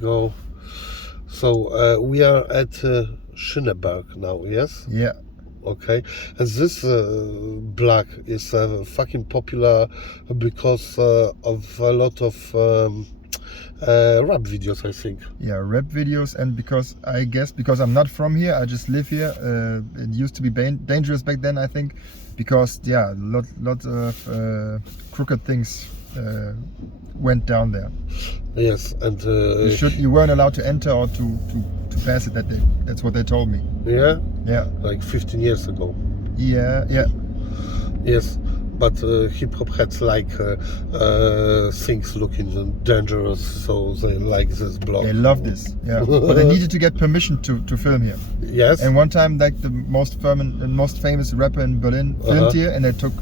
go. So we are at Ssynic now, yes? Yeah. Okay. And this block is fucking popular because of a lot of rap videos, I think. Yeah, rap videos, and because I'm not from here, I just live here. It used to be dangerous back then, I think, because lots of crooked things went down there. Yes, and you weren't allowed to enter or to pass it that day. That's what they told me. Yeah? Yeah. Like 15 years ago. Yeah. Yes, but hip-hop had like things looking dangerous, so they like this block. They love this, yeah. But they needed to get permission to film here. Yes. And one time, like the most famous rapper in Berlin filmed here, and they took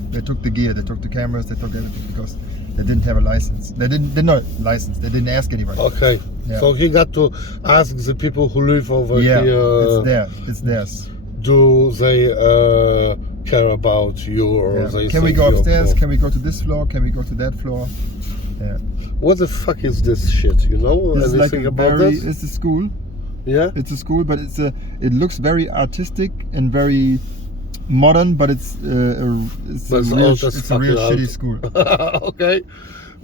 the gear, they took the cameras, they took everything because they didn't have a license. They didn't ask anybody. Okay. Yeah. So he got to ask the people who live over here. It's theirs. Do they care about you, or they can we go upstairs? Can we go to this floor? Can we go to that floor? Yeah. What the fuck is this shit? You know anything about this? It's a school. Yeah. It's a school, but it looks very artistic and very modern, but it's a real shitty school. Okay.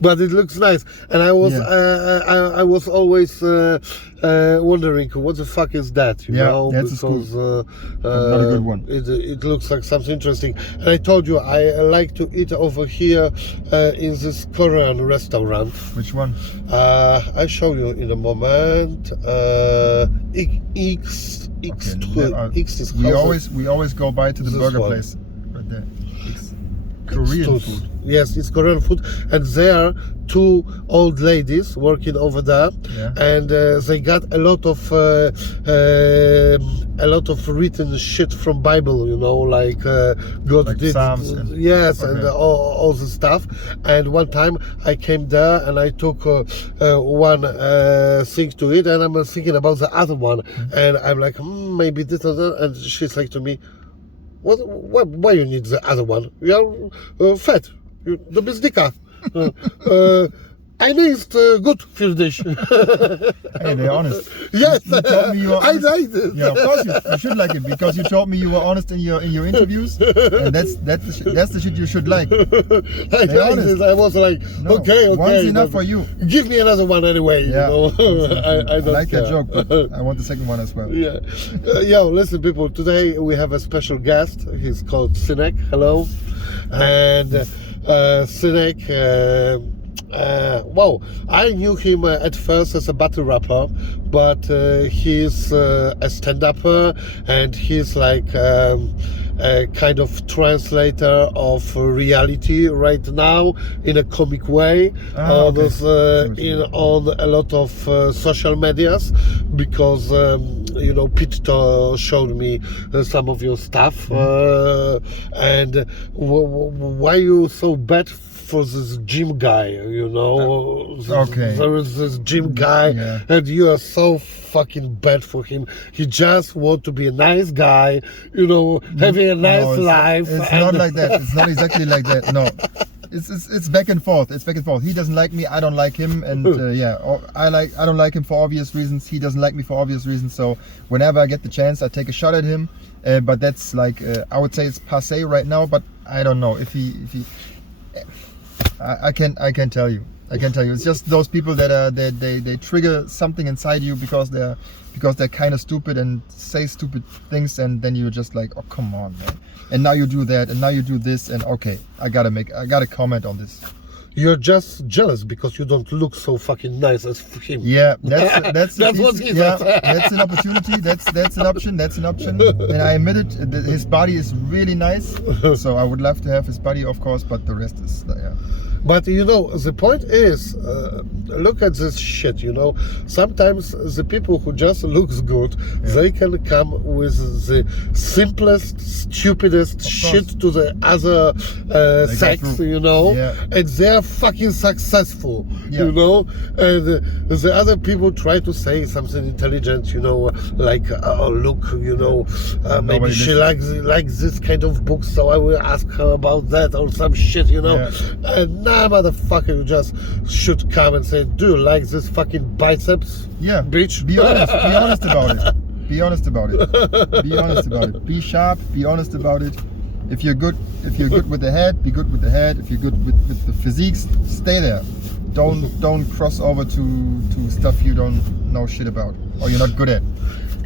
But it looks nice, and I was always wondering what the fuck is that, you know? That's because not a good one. It looks like something interesting. And I told you I like to eat over here in this Korean restaurant. Which one? I show you in a moment. X is we always go by to the burger place right there. Korean food. Yes, it's Korean food, and there are two old ladies working over there, and they got a lot of written shit from Bible, you know, like God like did, Psalms and all the stuff. And one time I came there and I took one thing to eat, and I'm thinking about the other one, and I'm like, maybe this or that, and she's like to me, why you need the other one? You are fat. Du bist dicker. Eine ist good für dich. Hey, they're honest. Yes, you told me you were honest. I like this. Yeah, of course you should like it, because you told me you were honest in your interviews, and that's the shit you should like. I like this. I was like, okay. One's enough for you. Give me another one anyway. Yeah. You know? I don't like care. that joke, but I want the second one as well. Yeah. Yo, listen, people. Today we have a special guest. He's called Ssynic. Hello. And Ssynic. Well, I knew him at first as a battle rapper, but he's a stand-upper, and he's like a kind of translator of reality right now in a comic way. On a lot of social medias, because you know, Pete showed me some of your stuff, and why you so bad for this gym guy, you know? There is this gym guy, and you are so fucking bad for him. He just want to be a nice guy, you know, having a nice life. It's not like that. It's not exactly like that. No. It's back and forth. It's back and forth. He doesn't like me, I don't like him, and I don't like him for obvious reasons. He doesn't like me for obvious reasons. So whenever I get the chance, I take a shot at him. But that's like I would say it's passé right now. But I don't know if he. I can tell you. It's just those people that they trigger something inside you because they're kind of stupid and say stupid things, and then you're just like, oh, come on, man. And now you do that, and now you do this, and okay, I gotta comment on this. You're just jealous because you don't look so fucking nice as him. Yeah, that's what he said. That's an opportunity. That's an option. And I admit it. His body is really nice, so I would love to have his body, of course. But the rest is But you know, the point is, look at this shit, you know. Sometimes the people who just looks good, they can come with the simplest, stupidest shit to the other sex, you know, and they're fucking successful, you know. And the other people try to say something intelligent, you know, like, oh, look, you know, maybe she likes this kind of book, so I will ask her about that or some shit, you know. And nah, motherfucker, you just should come and say, do you like this fucking biceps? Yeah. Bitch. Be honest. Be honest about it. Be honest about it. Be honest about it. Be sharp. Be honest about it. If you're good with the head, be good with the head. If you're good with the physiques, stay there. Don't cross over to stuff you don't know shit about or you're not good at.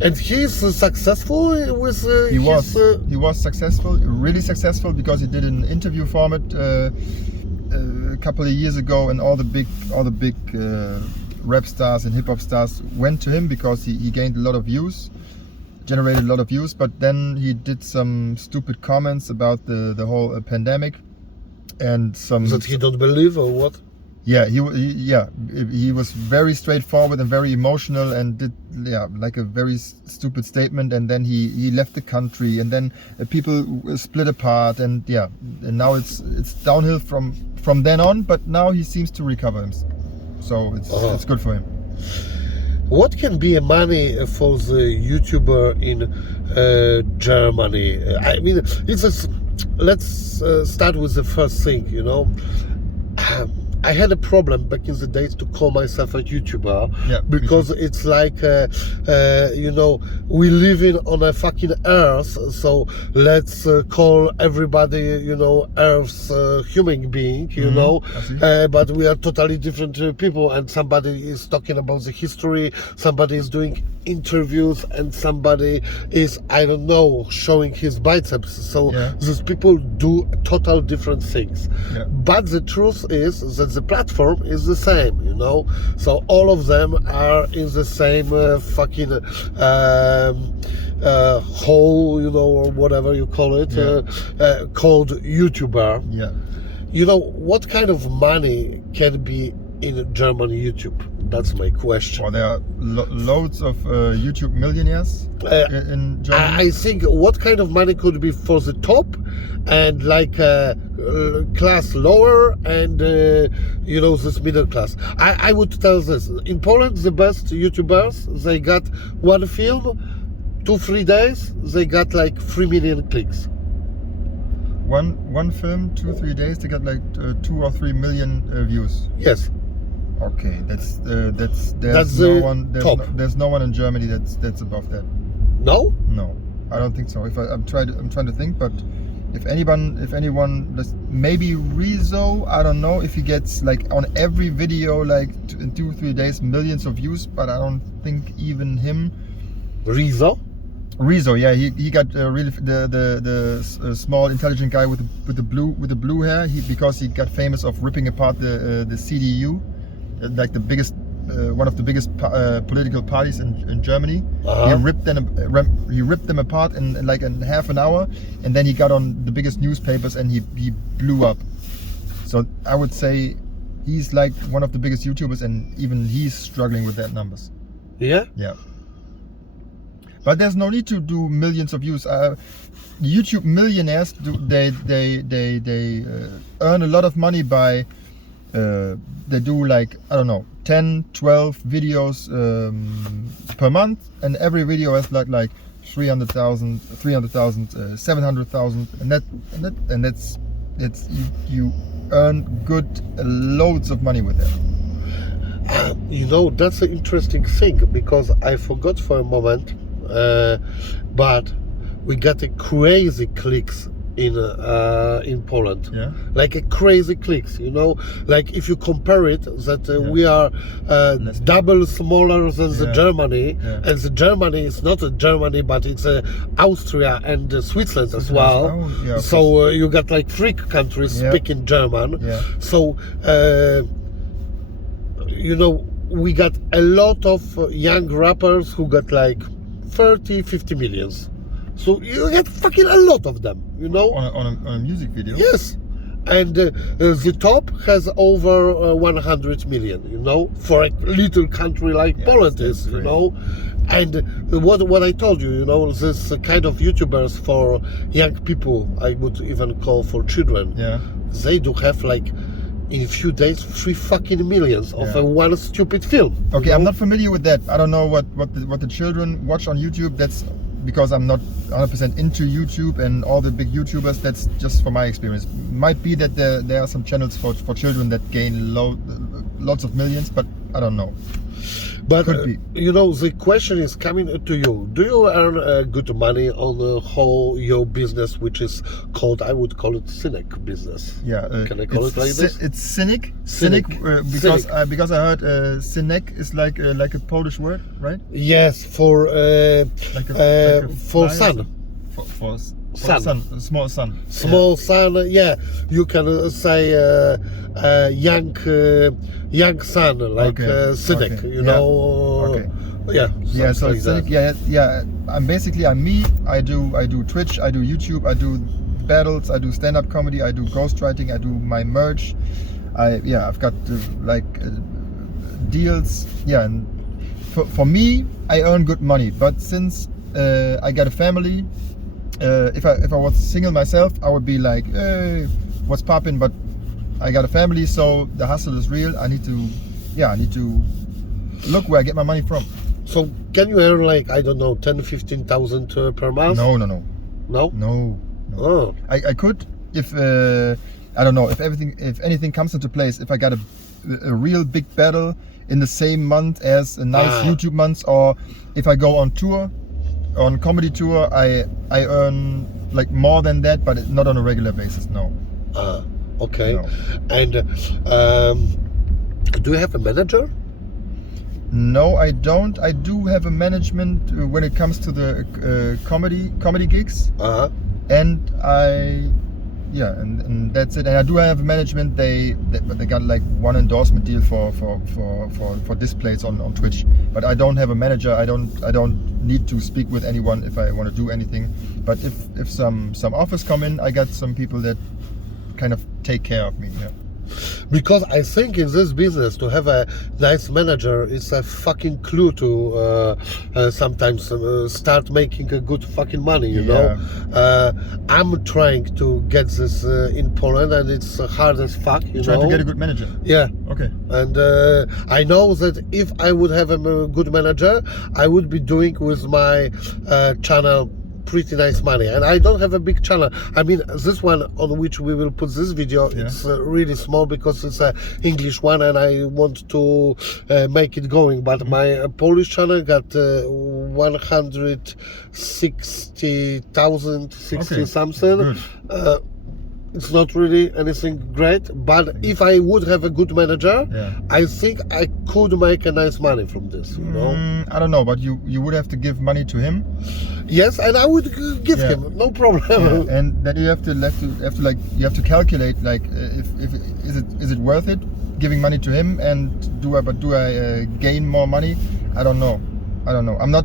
And he's successful with he was successful, really successful, because he did an interview format a couple of years ago, and all the big rap stars and hip hop stars went to him because he gained a lot of views, generated a lot of views. But then he did some stupid comments about the whole pandemic and some that he don't believe or what? Yeah, he was very straightforward and very emotional and did like a very stupid statement, and then he left the country, and then people split apart, and now it's downhill from then on. But now he seems to recover him, so it's good for him. What can be money for the YouTuber in Germany? I mean, let's start with the first thing. You know. I had a problem back in the days to call myself a YouTuber, because it's like, you know, we live on a fucking Earth, so let's call everybody, you know, Earth's human being, you know, but we are totally different people, and somebody is talking about the history, somebody is doing interviews, and somebody is, I don't know, showing his biceps. So these people do total different things. But the truth is that the platform is the same, you know. So all of them are in the same fucking hole, you know, or whatever you call it, called YouTuber. Yeah. You know, what kind of money can be in German YouTube? That's my question. Well, there are loads of YouTube millionaires in Germany. I think what kind of money could be for the top and like class lower and you know, this middle class. I would tell this. In Poland, the best YouTubers, they got one film, 2-3 days, they got like 3 million clicks. One film, 2-3 days, they got like 2 or 3 million views. Yes. Okay, that's That's no the one. top. There's no one in Germany that's above that. No? No, I don't think so. I'm trying to think, but if anyone, maybe Rezo. I don't know if he gets like on every video like in 2-3 days millions of views, but I don't think even him. Rezo, yeah, he got really the small intelligent guy with the blue hair. Because he got famous of ripping apart the CDU, like the biggest one of the biggest political parties in Germany. He ripped them apart in like in half an hour, and then he got on the biggest newspapers and he blew up. So I would say he's like one of the biggest YouTubers, and even he's struggling with that numbers. Yeah. But there's no need to do millions of views. YouTube millionaires they earn a lot of money by they do like, I don't know, 10-12 videos per month, and every video has like 300,000, 700,000, and that's you earn good loads of money with that. You know, that's an interesting thing, because I forgot for a moment, but we got a crazy clicks in Poland. Yeah. Like a crazy clicks, you know, like if you compare it that we are double smaller than the Germany, and the Germany is not a Germany, but it's Austria and Switzerland as well. So you got like 3 countries speaking German. So you know, we got a lot of young rappers who got like 30-50 millions. So you get fucking a lot of them, you know. On a music video. Yes, and the top has over 100 million, you know, for a little country like Poland is, you know. And what I told you, you know, this kind of YouTubers for young people, I would even call for children. They do have like, in a few days, 3 fucking millions of one stupid film. Okay, I'm not familiar with that. I don't know what the children watch on YouTube. because I'm not 100% into YouTube and all the big YouTubers. That's just from my experience. Might be that there are some channels for children that gain lots of millions, but I don't know. But Could be. you know, the question is coming to you. Do you earn good money on the whole your business, which is called, I would call it Ssynic business? Yeah. Can I call it like this? It's Ssynic. Ssynic. Because I heard Ssynic is like a Polish word, right? Yes, for Like a for fly? sun. For Sun. sun, small sun. Small son, yeah. You can say young son, like Okay, Ssynic, okay, you yeah, know. okay. Yeah. Yeah, so like it's that. Ssynic, yeah. I'm me. I do Twitch, I do YouTube, I do battles, I do stand-up comedy, I do ghostwriting, I do my merch. I've got deals. Yeah, and for me, I earn good money. But since I got a family, if I was single myself, I would be like, hey, what's poppin'? But I got a family, so the hustle is real. I need to look where I get my money from. So can you earn like, I don't know, 10,000-15,000 per month? No. No? Oh. I could if I don't know if anything comes into place. If I got a real big battle in the same month as a nice YouTube month, or if I go on tour, on comedy tour, I earn like more than that, but not on a regular basis. No. Okay. No. And do you have a manager? No, I don't. I do have a management when it comes to the comedy gigs, and and that's it. And I do have a management. They got like one endorsement deal for displays on Twitch. But I don't have a manager. I don't need to speak with anyone if I want to do anything. But if some offers come in, I got some people that kind of take care of me. Yeah. Because I think in this business to have a nice manager is a fucking clue to sometimes start making a good fucking money, you know. I'm trying to get this in Poland, and it's hard as fuck, you know. Trying to get a good manager. Yeah. Okay. And I know that if I would have a good manager, I would be doing with my channel pretty nice money. And I don't have a big channel. I mean, this one on which we will put this video, it's really small because it's an English one, and I want to make it going. But my Polish channel got 160,000, 60 something. Good. It's not really anything great, but if I would have a good manager, I think I could make a nice money from this, you know. I don't know, but you would have to give money to him. Yes, and I would give him, no problem. Yeah. And then you have to calculate like is it worth it giving money to him, and do I gain more money? I don't know. I'm not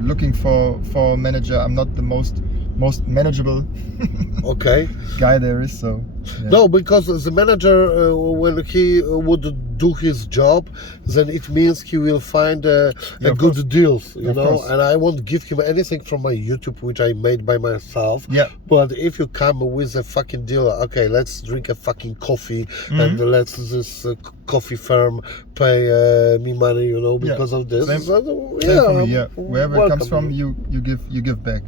looking for a manager. I'm not the most manageable guy there is, so no, because the manager when he would do his job, then it means he will find a good deals, you know. And I won't give him anything from my YouTube, which I made by myself. But if you come with a fucking deal, okay, let's drink a fucking coffee, and let's this coffee firm pay me money, you know, because of this. Same for me, wherever it comes from, you give back.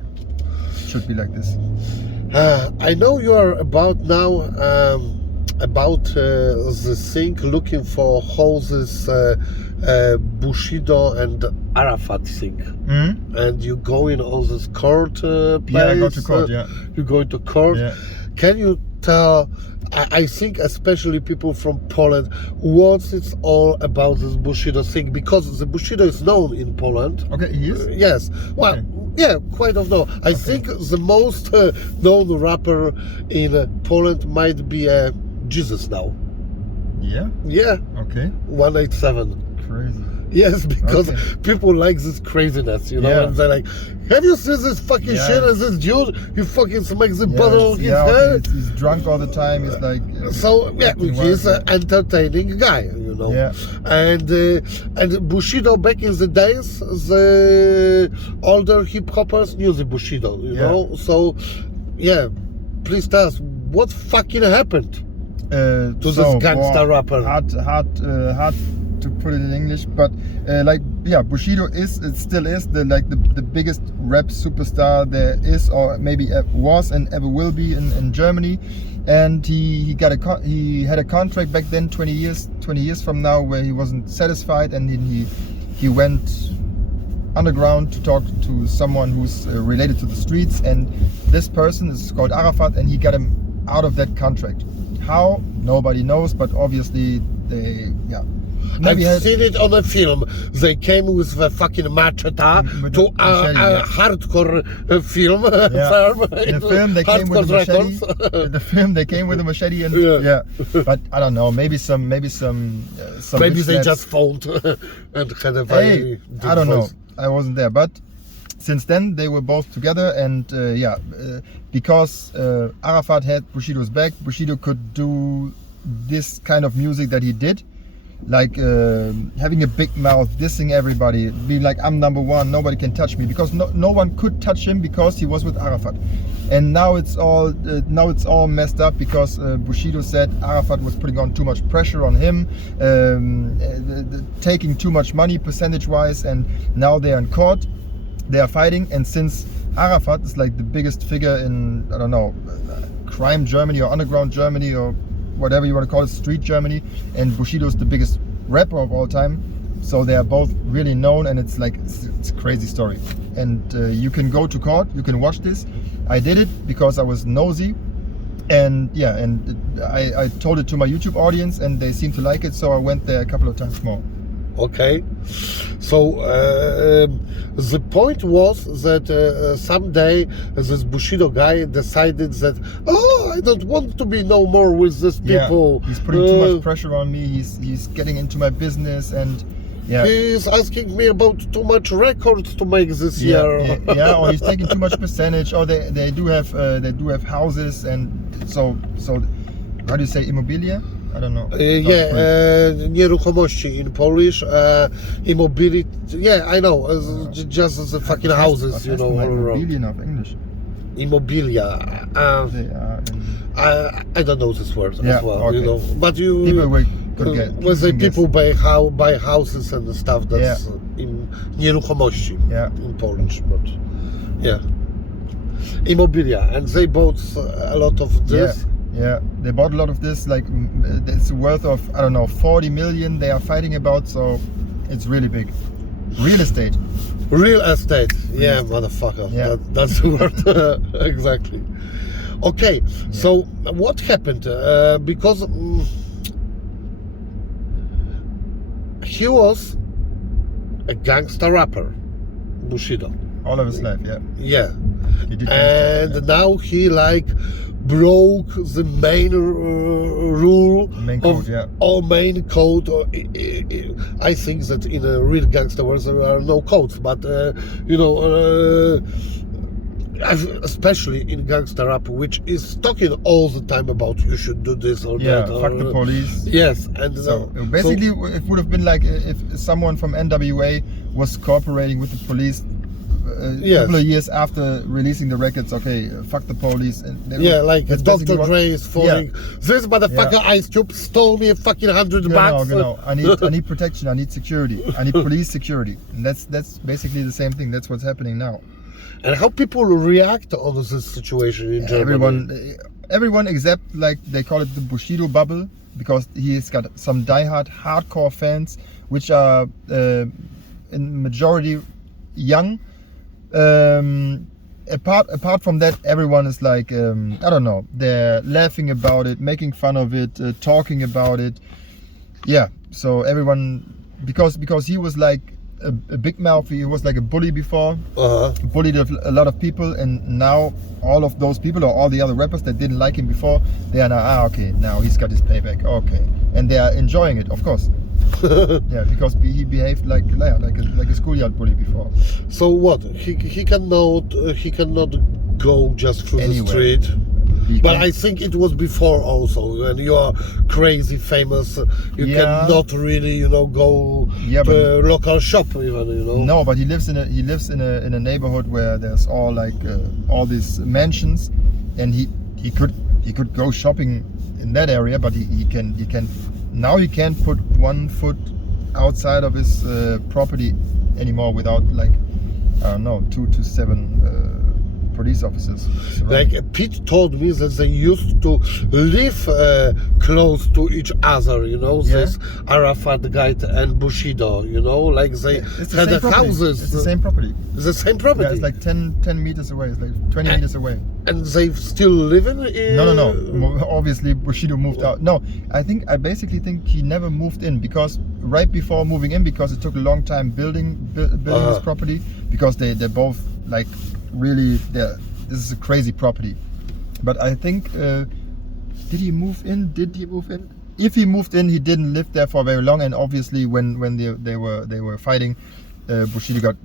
Should be like this. I know you are about now about the thing looking for how this Bushido and Arafat thing, and you going on this court place. I go to court. You go to court. Can you tell? I think especially people from Poland, what it's all about this Bushido thing, because the Bushido is known in Poland. Okay, he is? Yes. Well, yeah, quite of know. I think the most known rapper in Poland might be Jesus now. Yeah? Yeah. Okay. 187. Crazy. Yes, because people like this craziness, you know, and they're like, have you seen this fucking shit as this dude? He fucking smacks the bottle in his head. He's drunk all the time. He's like... so, he's an entertaining guy, you know. And Bushido back in the days, the older hip-hoppers knew the Bushido, you know. So, please tell us, what fucking happened to this gangster rapper? Hard to put it in English, but Bushido still is the biggest rap superstar there is, or maybe was and ever will be in Germany. And he had a contract back then, 20 years from now, where he wasn't satisfied, and then he went underground to talk to someone who's related to the streets, and this person is called Arafat, and he got him out of that contract. How? Nobody knows, but obviously I've seen it on a film. They came with the fucking machete to a hardcore film firm. In the film, they came with a machete. In the film, they came with a machete, and But I don't know. Maybe some. Maybe they just phoned and had a very. I don't know. I wasn't there, but since then they were both together, and because Arafat had Bushido's back, Bushido could do this kind of music that he did, like having a big mouth, dissing everybody, being like, I'm number one, nobody can touch me, because no one could touch him because he was with Arafat. And now it's all messed up because Bushido said Arafat was putting on too much pressure on him, taking too much money percentage-wise, and now they are in court. They are fighting, and since Arafat is like the biggest figure in, I don't know, crime Germany or underground Germany or whatever you want to call it, street Germany, and Bushido is the biggest rapper of all time, so they are both really known, and it's a crazy story. And you can go to court, you can watch this. I did it because I was nosy, and I told it to my YouTube audience, and they seemed to like it, so I went there a couple of times more. Okay, so the point was that someday this Bushido guy decided that, I don't want to be no more with these people. He's putting too much pressure on me. He's getting into my business, and he's asking me about too much records to make this year. Or he's taking too much percentage. Or they do have houses, and so how do you say immobilia? I don't know. Nieruchomości in Polish. Immobility. Yeah, I know. Just the fucking houses, you know. All around. Immobilien of English. Immobilia. I don't know this word as well. Okay. You know, but people could get. When the people buy houses and stuff, that's in nieruchomości in Polish. But immobilia, and they bought a lot of this. Yeah, they bought a lot of this, like it's worth of, I don't know, 40 million they are fighting about, so it's really big. Real estate. Motherfucker. Yeah. That's the word. Exactly. Okay, so what happened? Because he was a gangster rapper, Bushido. All of his life, Yeah. And now he broke the main rule main code. I think that in a real gangster world there are no codes, but especially in gangster rap, which is talking all the time about you should do this or that. Fuck the police. Yes, and so basically it would have been like if someone from NWA was cooperating with the police a couple of years after releasing the records. Okay, fuck the police. And like Dr. Dre is falling. This motherfucker Ice Cube stole me a fucking $100. No. I need protection. I need security. I need police security. And that's basically the same thing. That's what's happening now. And how people react on this situation in Germany? Everyone except, like, they call it the Bushido bubble, because he's got some diehard hardcore fans, which are in majority young. Apart from that, everyone is like, I don't know, they're laughing about it, making fun of it, talking about it. Yeah, so everyone, because he was like a big mouth, he was like a bully before, bullied a lot of people, and now all of those people, or all the other rappers that didn't like him before, they are now, okay, now he's got his payback, okay, and they are enjoying it, of course. Yeah, because he behaved like a schoolyard bully before. So what? He cannot go just through the street. But I think it was before also. When you are crazy famous, you cannot really, go to a local shop even, No, but he lives in a neighborhood where there's all these mansions, and he could go shopping in that area, but he can now he can't put one foot outside of his property anymore without like, I don't know, 2 to 7 police officers. Like Pete told me that they used to live close to each other, you know, this Arafat guy and Bushido, you know, like they had the houses. It's the same property. The same property. Yeah, it's like 10 meters away. It's like 20 meters away. And they still living in... No. Obviously, Bushido moved out. No, I basically think he never moved in because right before moving in, because it took a long time building his property, because they're both like really, this is a crazy property. But I think, did he move in? If he moved in, he didn't live there for very long. And obviously, when they were fighting, Bushido got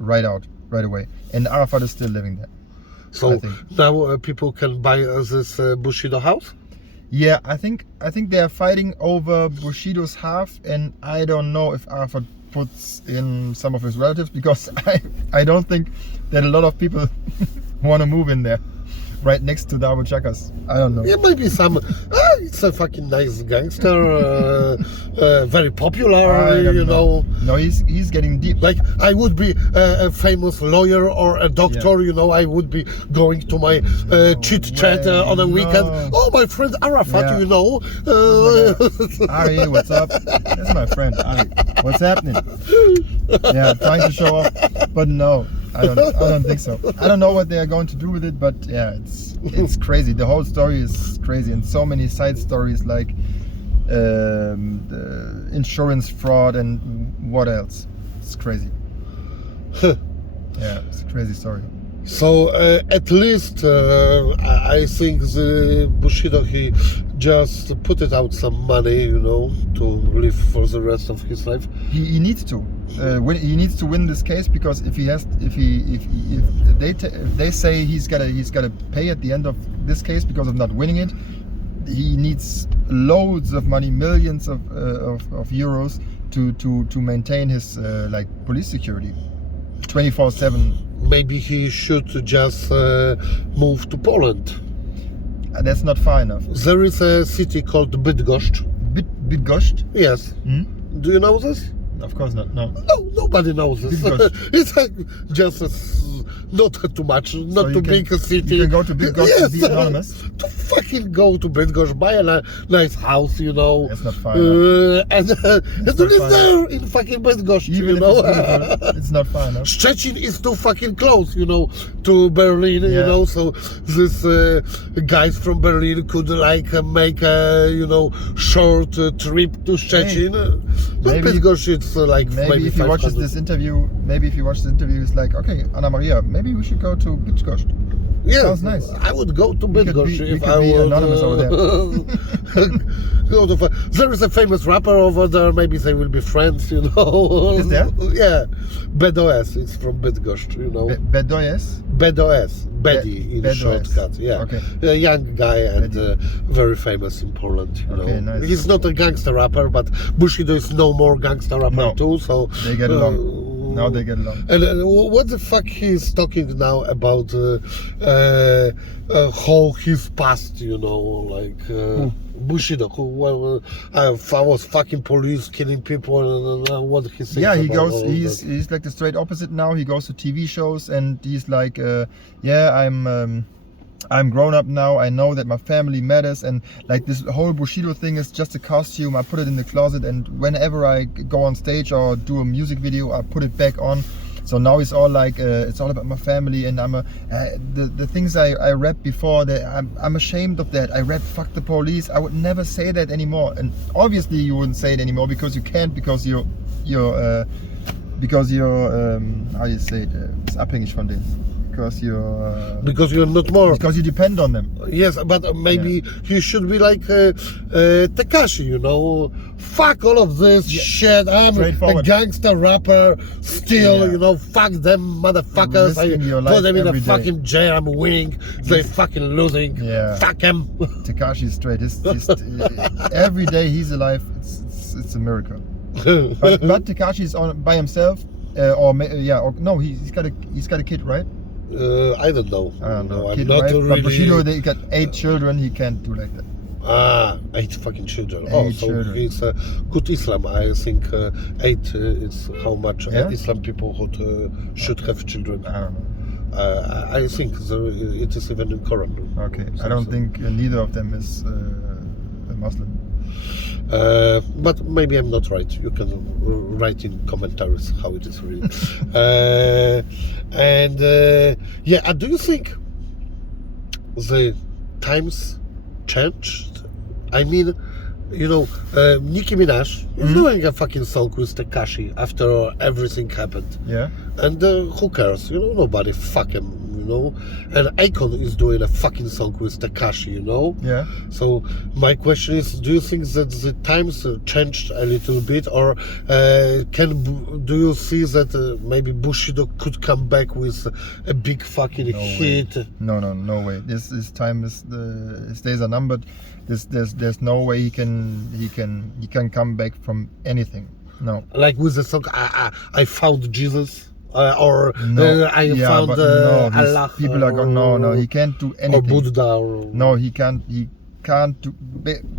right away. And Arafat is still living there. So now people can buy this Bushido house? Yeah, I think they are fighting over Bushido's half, and I don't know if Arafat puts in some of his relatives, because I don't think that a lot of people want to move in there, right next to the Abu Chakas. I don't know. Yeah, maybe some. It's a fucking nice gangster, very popular, you know. No, he's getting deep. Like I would be a famous lawyer or a doctor, you know. I would be going to my chit chat on a weekend. Oh, my friend Arafat, you know. Ari, what's up? That's my friend Ari. What's happening? Yeah, trying to show off, but no. I don't think so. I don't know what they are going to do with it, but yeah, it's crazy. The whole story is crazy, and so many side stories like the insurance fraud and what else. It's crazy. Yeah, it's a crazy story. So at least I think the Bushido, he just put it out some money, you know, to live for the rest of his life. He needs to. He needs to win this case, because if they say he's gotta pay at the end of this case because of not winning it, he needs loads of money, millions of euros to maintain his like police security, 24/7. Maybe he should just move to Poland. That's not far enough. There is a city called Bydgoszcz. Bydgoszcz? Yes. Do you know this? Of course not. No. No, nobody knows this. It's like just not too much, not too big a city. You can go to Bydgoszcz and be anonymous. To fucking go to Bydgoszcz, buy a nice house, you know. That's not far enough. And to live there in fucking Bydgoszcz, even you know. It's not far enough. Szczecin is too fucking close, you know, to Berlin, you know. So this guys from Berlin could like make a, you know, short trip to Szczecin. But Bydgoszcz, it's like maybe if he watches this interview, it's like, okay, Anna Maria, maybe we should go to Bydgoszcz. Yeah, sounds nice. I would go to Bydgoszcz if I be would anonymous over there. go to. There is a famous rapper over there. Maybe they will be friends, you know. Is there? Yeah, Bedoes. It's from Bydgoszcz, you know. Bedoes? Bedoes. Bedi in shortcut. Yeah. Okay. A young guy and very famous in Poland. You know. Nice. He's not a gangster rapper, but Bushido is no more gangster rapper too. So they get along. Now they get along. And what the fuck he's talking now about how his past, you know, like Bushido, who was fucking police, killing people, and what he thinks. Yeah, he about goes. He's like the straight opposite now. He goes to TV shows and he's like, yeah, I'm grown up now. I know that my family matters, and like this whole Bushido thing is just a costume. I put it in the closet, and whenever I go on stage or do a music video, I put it back on. So now it's all like it's all about my family, and the things I rapped before, that I'm ashamed of that. I rap "fuck the police." I would never say that anymore, and obviously you wouldn't say it anymore because you can't, because you're how do you say it? It's abhängig von denen. Because you're not more. Because you depend on them. Yes, but maybe you should be like Tekashi, you know. Fuck all of this shit. I'm a gangster rapper still, you know. Fuck them motherfuckers. I put them in a fucking jail. I'm winning. They fucking losing. Yeah. Fuck them. Tekashi's straight. He's every day he's alive. It's a miracle. But Tekashi's on by himself, no, he's got a kid, right? I don't know. I don't know. I'm not really... But Bushido, they got 8 children. He can't do like that. 8 fucking children. 8 so children. it's a good Islam. I think 8 is how much Yeah? Islam people should have children. I don't know. I think it is even in Quran. Okay, I don't think neither of them is a Muslim. But maybe I'm not right. You can write in commentaries how it is really. Do you think the times changed? I mean, Nicki Minaj is doing a fucking song with Tekashi after everything happened. Yeah. And who cares? Nobody fuck him, And Akon is doing a fucking song with Tekashi, Yeah. So my question is, do you think that the times changed a little bit, or do you see that maybe Bushido could come back with a big fucking hit? No way. This time his days are numbered. There's no way he can come back from anything. No. Like with the song I found Jesus. I found Allah. People are gone. No, he can't do anything. Or Buddha. No, he can't do.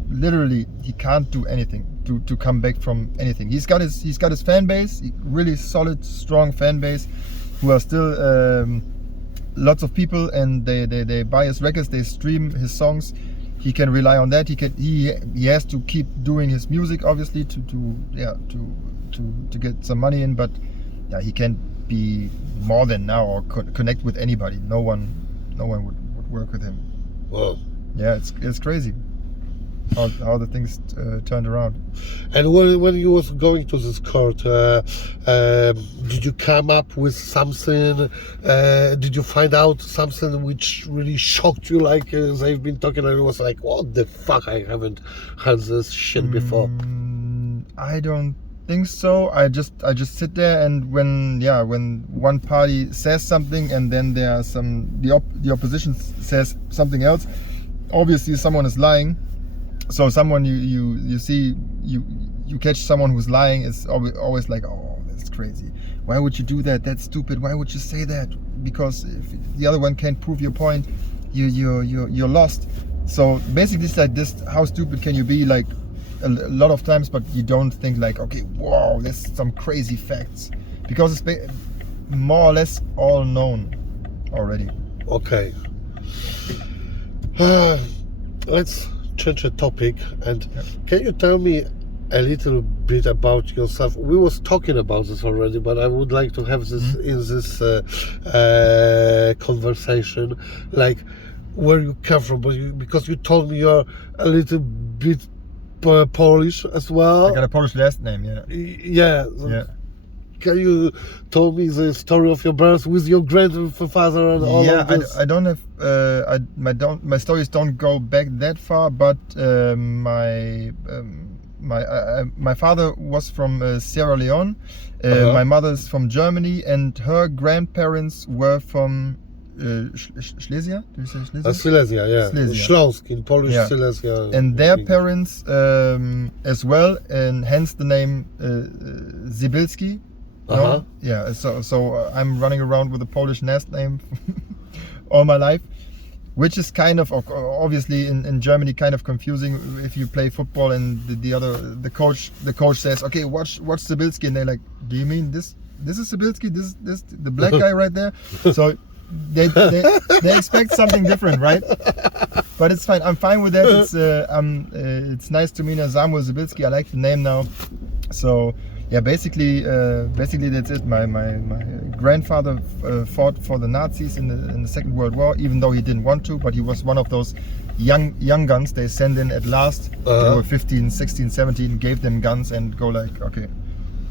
Literally, he can't do anything to come back from anything. He's got his fan base, really solid, strong fan base, who are still lots of people, and they buy his records, they stream his songs. He can rely on that. He has to keep doing his music, obviously, to get some money in, but yeah, he can't be more than now or connect with anybody. No one would work with him. Well, yeah, it's crazy how the things turned around. And when you was going to this court, did you come up with something? Did you find out something which really shocked you? Like they've been talking, and it was like, what the fuck? I haven't heard this shit before. I don't think so. I just sit there, and when one party says something and then there are the opposition says something else, obviously someone is lying. So someone you see you catch someone who's lying, is always like, oh, that's crazy. Why would you do that? That's stupid. Why would you say that? Because if the other one can't prove your point, you're lost. So basically it's like this: how stupid can you be? Like a lot of times, but you don't think like, okay, wow, there's some crazy facts, because it's more or less all known already. Okay. Let's change the topic, and can you tell me a little bit about yourself? We was talking about this already, but I would like to have this in this conversation, like where you come from, because you told me you're a little bit Polish as well. I got a Polish last name, yeah. Yeah. Can you tell me the story of your birth with your grandfather and all of this? Yeah, I don't have my stories don't go back that far, but my father was from Sierra Leone, my mother's from Germany, and her grandparents were from Silesia. Do you say Silesia? Silesia, yeah. Silesia. Śląsk in Polish, yeah. Silesia. And their parents as well, and hence the name Sibilski. No? Yeah, so I'm running around with a Polish last name all my life, which is kind of obviously in Germany kind of confusing if you play football and the coach says, okay, watch Sibilski, and they're like, do you mean this is Sibilski, this the black guy right there? So they expect something different, right? But it's fine. I'm fine with that. It's nice to meet Samuel Sibilski. I like the name now. So yeah, basically that's it. My grandfather fought for the Nazis in the Second World War, even though he didn't want to, but he was one of those young guns they send in at last. They were 15, 16, 17, gave them guns and go like, okay,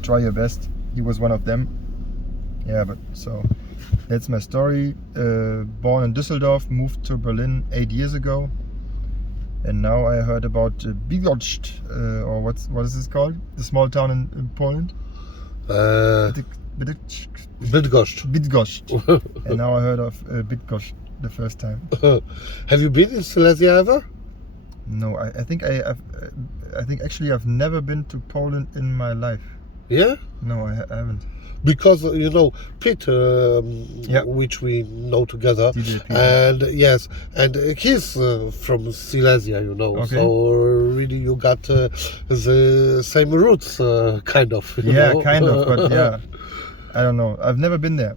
try your best. He was one of them. Yeah, but so that's my story. Born in Düsseldorf, moved to Berlin 8 years ago. And now I heard about Bydgoszcz, or what is this called? The small town in Poland? Bydgoszcz. And now I heard of Bydgoszcz the first time. Have you been in Silesia ever? No, I think actually I've never been to Poland in my life. Yeah? No, I haven't. Because you know Pete, Yeah. which we know together, DJ Pete. and yes, and he's from Silesia, you know. Okay. So really, you got the same roots, kind of. You Yeah, know? kind of, but yeah, I don't know. I've never been there.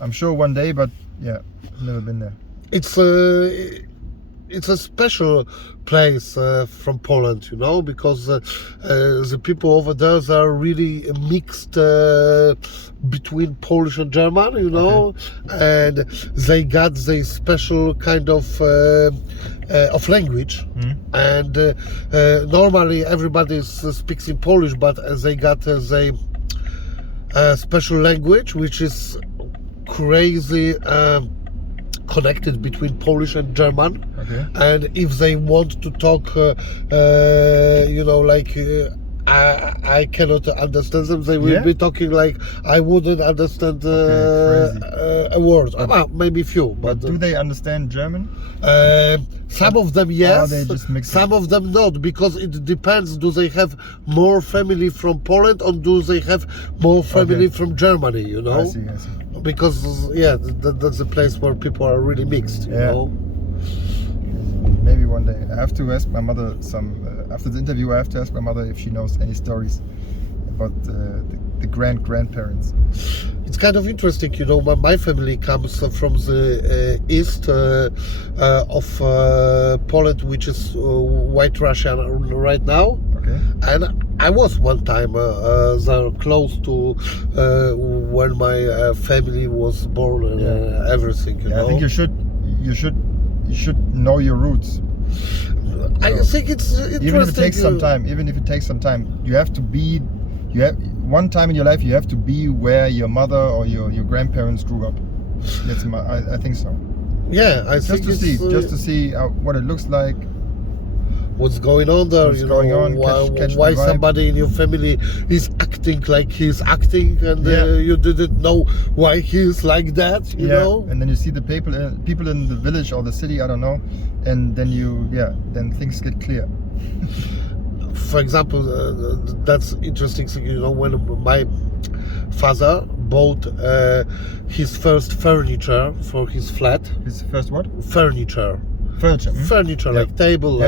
I'm sure one day, but yeah, I've never been there. It's a special place from Poland, you know, because the people over there are really mixed between Polish and German, you know, and they got the special kind of language. And normally everybody speaks in Polish, but they got the special language, which is crazy. Connected between Polish and German, and if they want to talk, you know, like I cannot understand them, they will be talking like I wouldn't understand a word. Well, maybe few, but do they understand German? Some of them yes, they just mix some of them not, because it depends. Do they have more family from Poland or do they have more family from Germany? You know. I see. Because yeah, that's a place where people are really mixed, you know. Maybe one day I have to ask my mother after the interview. I have to ask my mother if she knows any stories about the grandparents. It's kind of interesting, you know. My family comes from the east of Poland, which is White Russia right now. And I was one time there close to when my family was born and everything. You know? I think you should know your roots. I think it's interesting. Even if it takes some time, you have to be. One time in your life you have to be where your mother or your grandparents grew up. That's I think so. Yeah, I think just to see what it looks like. What's going on there? You know, why somebody in your family is acting like he's acting, and you didn't know why he's like that. You know. And then you see the people in the village or the city. I don't know, and then then things get clear. For example, that's interesting thing. You know, when my father bought his first furniture for his flat. His first what? Furniture. Furniture, like table,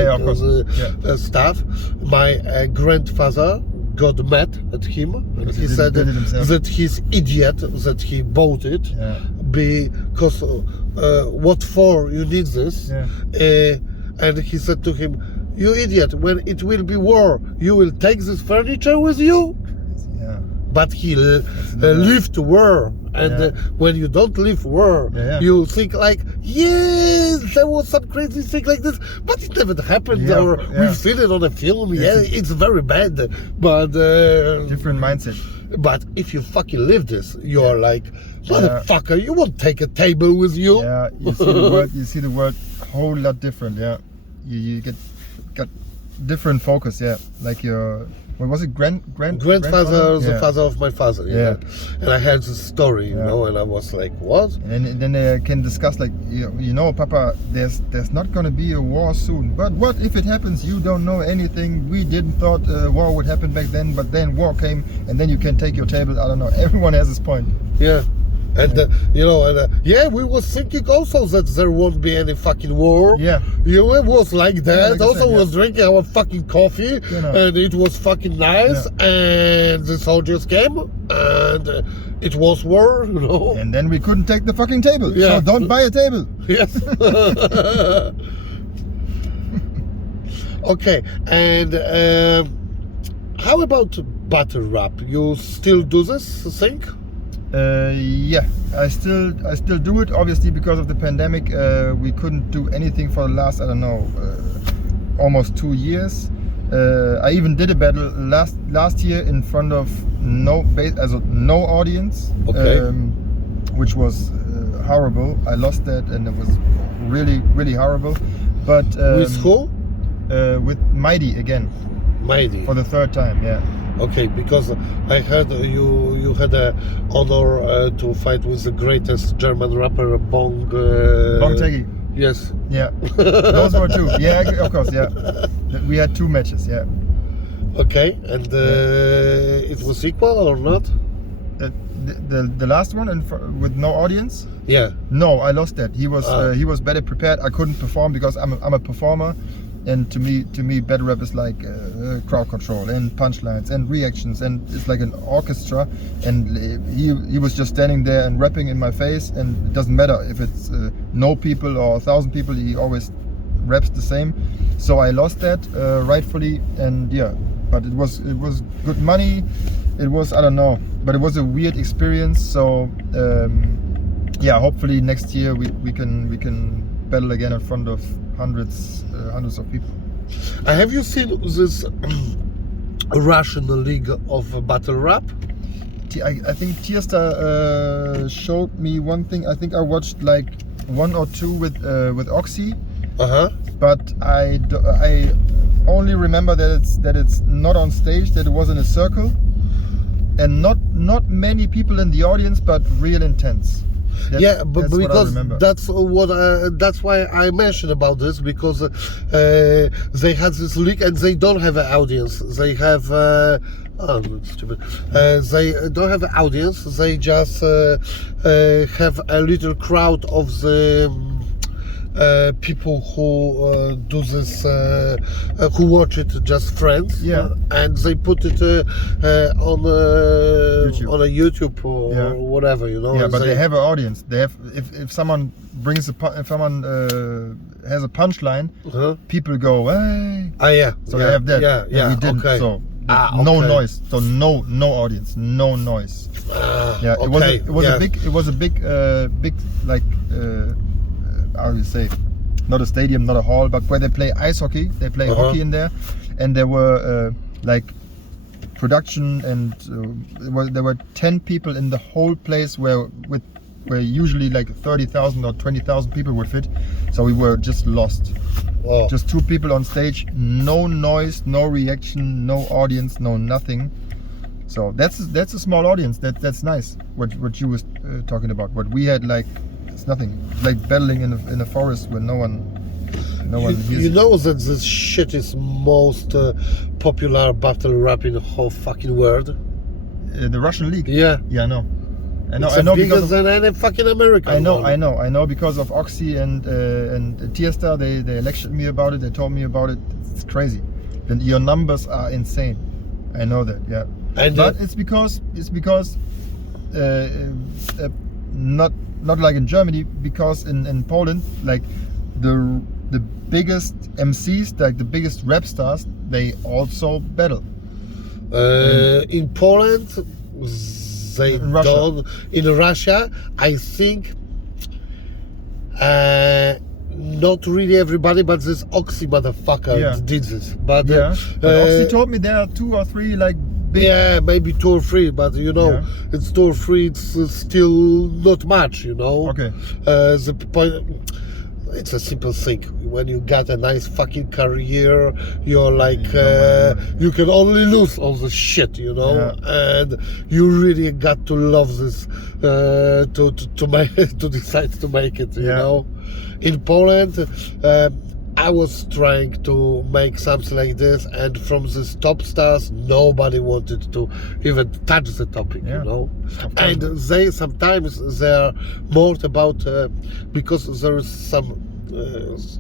stuff. My grandfather got mad at him, and he said that he's idiot that he bought it because what for? You need this, and he said to him, "You idiot! When it will be war, you will take this furniture with you." But he lived war, and when you don't live war, you think like, yes, there was some crazy thing like this, but it never happened, or we've seen it on a film. It's very bad, but different mindset. But if you fucking live this, you're like, motherfucker, you won't take a table with you. Yeah, you see the world a whole lot different. Yeah, you got different focus. Yeah, like your. What was it? Grandfather, the father of my father. And I heard this story, you know, and I was like, what? And then they can discuss like, you know, Papa, there's not gonna be a war soon. But what if it happens? You don't know anything. We didn't thought war would happen back then, but then war came, and then you can take your table. I don't know. Everyone has his point. Yeah. And you know, and we was thinking also that there won't be any fucking war. Yeah, it was like that. Was drinking our fucking coffee, and it was fucking nice. And the soldiers came, and it was war, you know. And then we couldn't take the fucking table. So don't buy a table. Yes. Okay, and how about battle rap? You still do this thing? Yeah, I still do it. Obviously, because of the pandemic, we couldn't do anything for the last, I don't know, almost 2 years. I even did a battle last year in front of no audience, which was horrible. I lost that, and it was really, really horrible. But with who? With Mighty again. Mighty. For the third time, yeah. Okay, because I heard you had the honor to fight with the greatest German rapper, Bong Teggy. Yes. Yeah. Those were two. Yeah, of course. Yeah. We had 2 matches. Yeah. Okay, and it was equal or not? The last one with no audience. Yeah. No, I lost that. He was better prepared. I couldn't perform because I'm a performer, and to me battle rap is like crowd control and punchlines and reactions, and it's like an orchestra. And he was just standing there and rapping in my face, and it doesn't matter if it's no people or 1,000 people. He always raps the same. So I lost that rightfully, and yeah, but it was good money. It was, I don't know, but it was a weird experience. So yeah, hopefully next year we can battle again in front of hundreds of people. Have you seen this Russian league of battle rap? I think Tiesto showed me one thing. I think I watched like 1 or 2 with Oxy. But I only remember that it's not on stage, that it was in a circle, and not many people in the audience, but real intense. But because that's why I mentioned about this, because they had this league and they don't have an audience. They have stupid. They don't have an audience. They just have a little crowd of the people who do this, who watch it, just friends. Yeah. And they put it on YouTube. On a YouTube or whatever, you know. Yeah, but they have an audience. They have, if someone brings if someone has a punchline, people go, hey. So they have that. Yeah. We didn't. Okay. So no noise. So no audience. No noise. Yeah. It was a big like. How do you say? Not a stadium, not a hall, but where they play ice hockey. They play hockey in there, and there were like production, and there were 10 people in the whole place where usually like 30,000 or 20,000 people would fit. So we were just lost. Oh. Just 2 people on stage, no noise, no reaction, no audience, no nothing. So that's a small audience. That's nice. What you was talking about. What we had, like, it's nothing. Like battling in a forest where no one hears. You know that this shit is most popular battle rap in the whole fucking world. The Russian league. Yeah. Yeah, I know. It's I know bigger because than any fucking American. I know because of Oxy and Tiesto. They lectured me about it. They told me about it. It's crazy. And your numbers are insane. I know that. Yeah. But it's because not like in Germany, because in Poland, like the biggest MCs, like the biggest rap stars, they also battle. In Poland, they in Russia. don't. In Russia, I think not really everybody, but this Oxy motherfucker did this. But Oxy told me there are 2 or 3 like. Yeah, maybe 2 or 3, but you know, it's 2 or 3. It's still not much, you know. Okay. The point, it's a simple thing. When you got a nice fucking career, you're like, you can only lose all the shit, you know. And you really got to love this to decide to make it, you know. In Poland, I was trying to make something like this, and from these top stars, nobody wanted to even touch the topic, you know. And they sometimes they're more about because there is some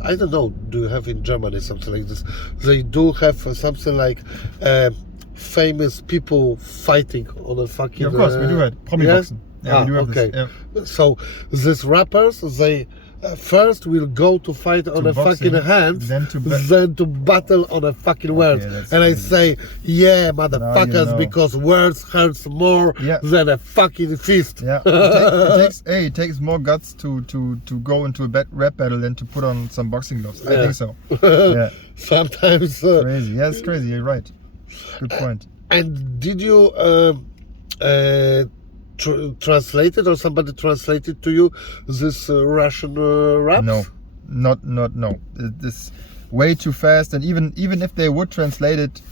I don't know. Do you have in Germany something like this? They do have something like famous people fighting on a fucking. Yeah, of course, we do have Promi boxing. Yeah, we do have okay. This. Yeah. So these rappers, they. First we'll go to fight on a fucking hand, then to battle on a fucking words. And crazy. I say, yeah, motherfuckers, because words hurts more than a fucking fist. Yeah, it takes more guts to go into a rap battle than to put on some boxing gloves. I think so. Yeah. Sometimes. Crazy. Yeah, it's crazy. You're right. Good point. And did you translated, or somebody translated to you this Russian rap? No. It's way too fast, and even if they would translate it,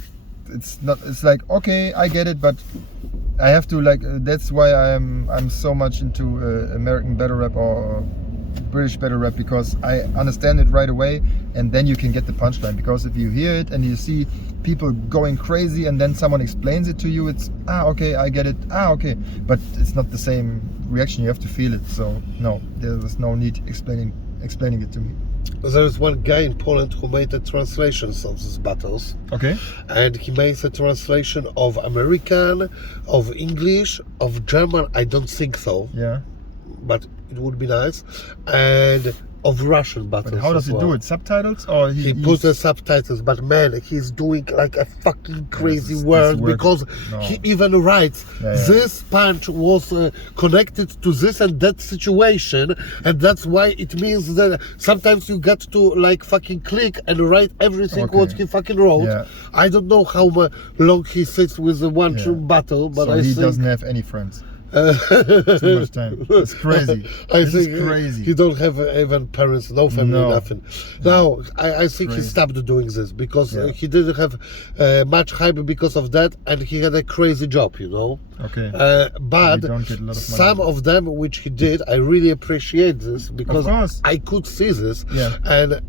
it's not. It's like, okay, I get it, but I have to like. That's why I'm so much into American battle rap or British battle rap, because I understand it right away, and then you can get the punchline. Because if you hear it and you see people going crazy, and then someone explains it to you. It's okay, I get it. Okay, but it's not the same reaction. You have to feel it. So no, there's no need explaining it to me. There is one guy in Poland who made the translations of these battles. Okay. And he made a translation of American, of English, of German. I don't think so. Yeah. But it would be nice. And of Russian battles. But how does he do it? Subtitles or he puts the subtitles? But man, he's doing like a fucking crazy work because he even writes this punch was connected to this and that situation, and that's why it means that sometimes you got to like fucking click and write everything what he fucking wrote. Yeah. I don't know how long he sits with the one battle, but so I he think doesn't have any friends. Too much time. It's crazy. This is crazy. He don't have even parents, no family, nothing. Now I think Crazy. he stopped doing this because he didn't have much hype because of that, and he had a crazy job, you know. Okay. But don't get a lot of some money. of them which he did, I really appreciate this because Of course. I could see this, Yeah. and